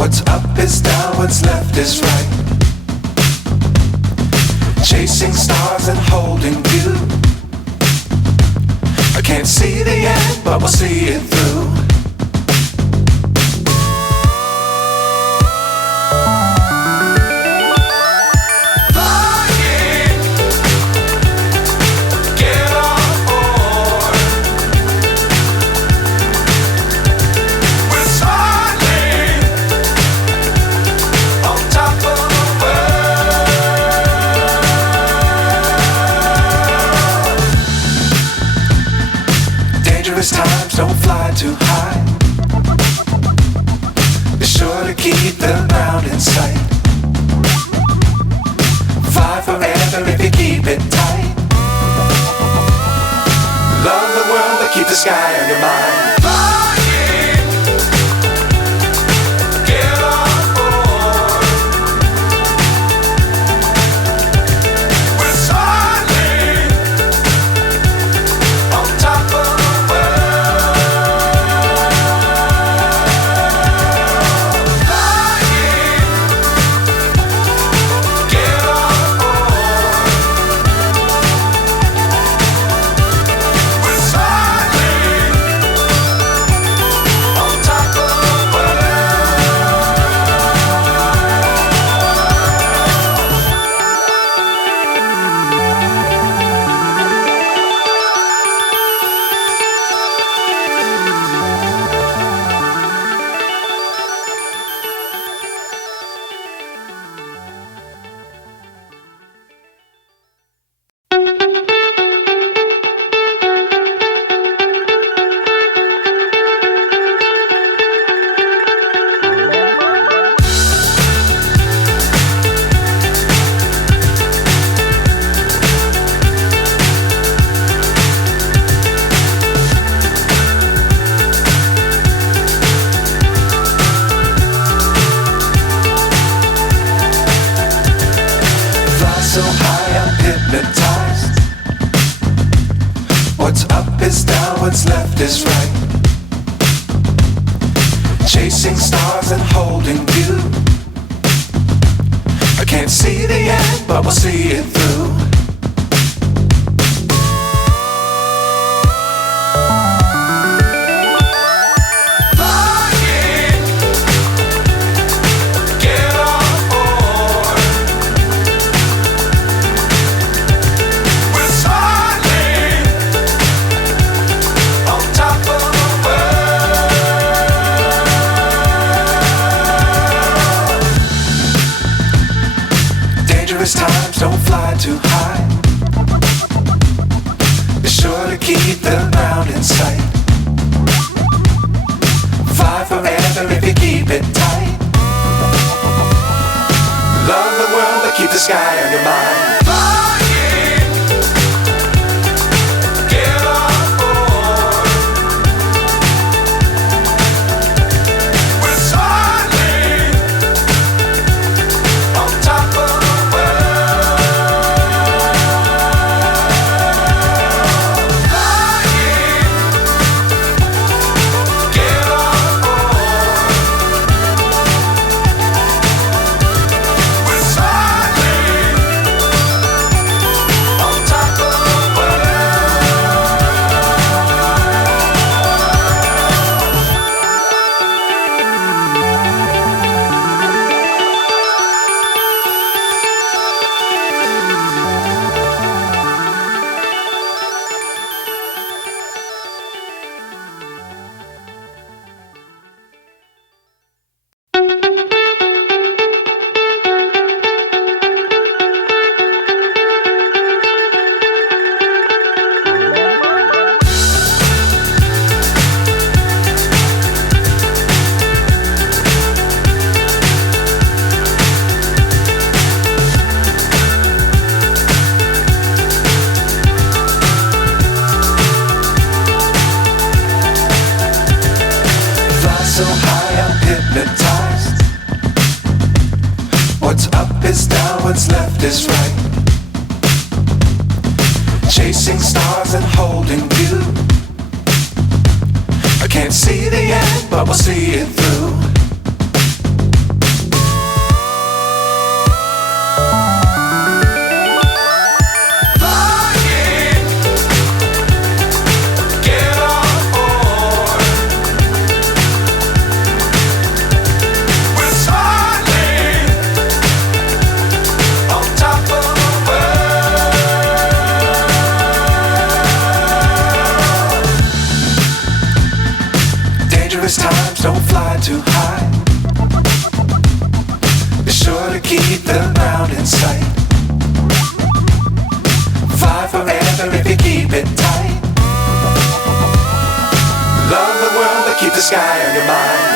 What's up is down, what's left is right. Chasing stars and holding you. I can't see the end, but we'll see it through. Times don't fly too high. Be sure to keep the ground in sight. Fly forever if you keep it tight. Love the world but keep the sky on your mind. So high I'm hypnotized. What's up is down, what's left is right. Chasing stars and holding you. I can't see the end, but we'll see it through. Times don't fly too high. Be sure to keep the ground in sight. Fly forever if you keep it tight. Love the world but keep the sky on your mind. So high I'm hypnotized. What's up is down, what's left is right. Chasing stars and holding you. I can't see the end, but we'll see it through. times, don't fly too high. Be sure to keep the ground in sight. Fly forever if you keep it tight. Love the world, but keep the sky on your mind.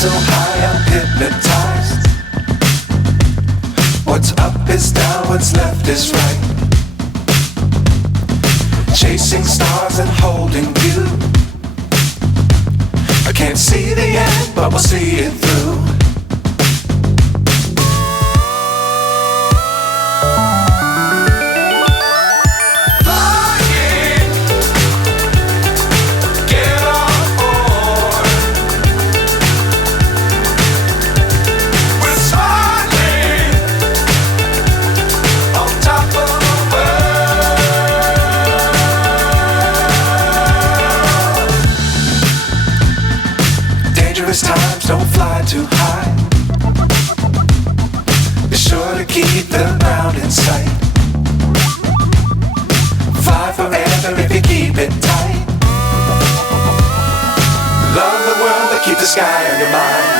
So high I'm hypnotized. What's up is down, what's left is right. Chasing stars and holding you. I can't see the end, but we'll see it through. Times, don't fly too high. Be sure to keep the ground in sight. Fly forever if you keep it tight. Love the world, but keep the sky on your mind.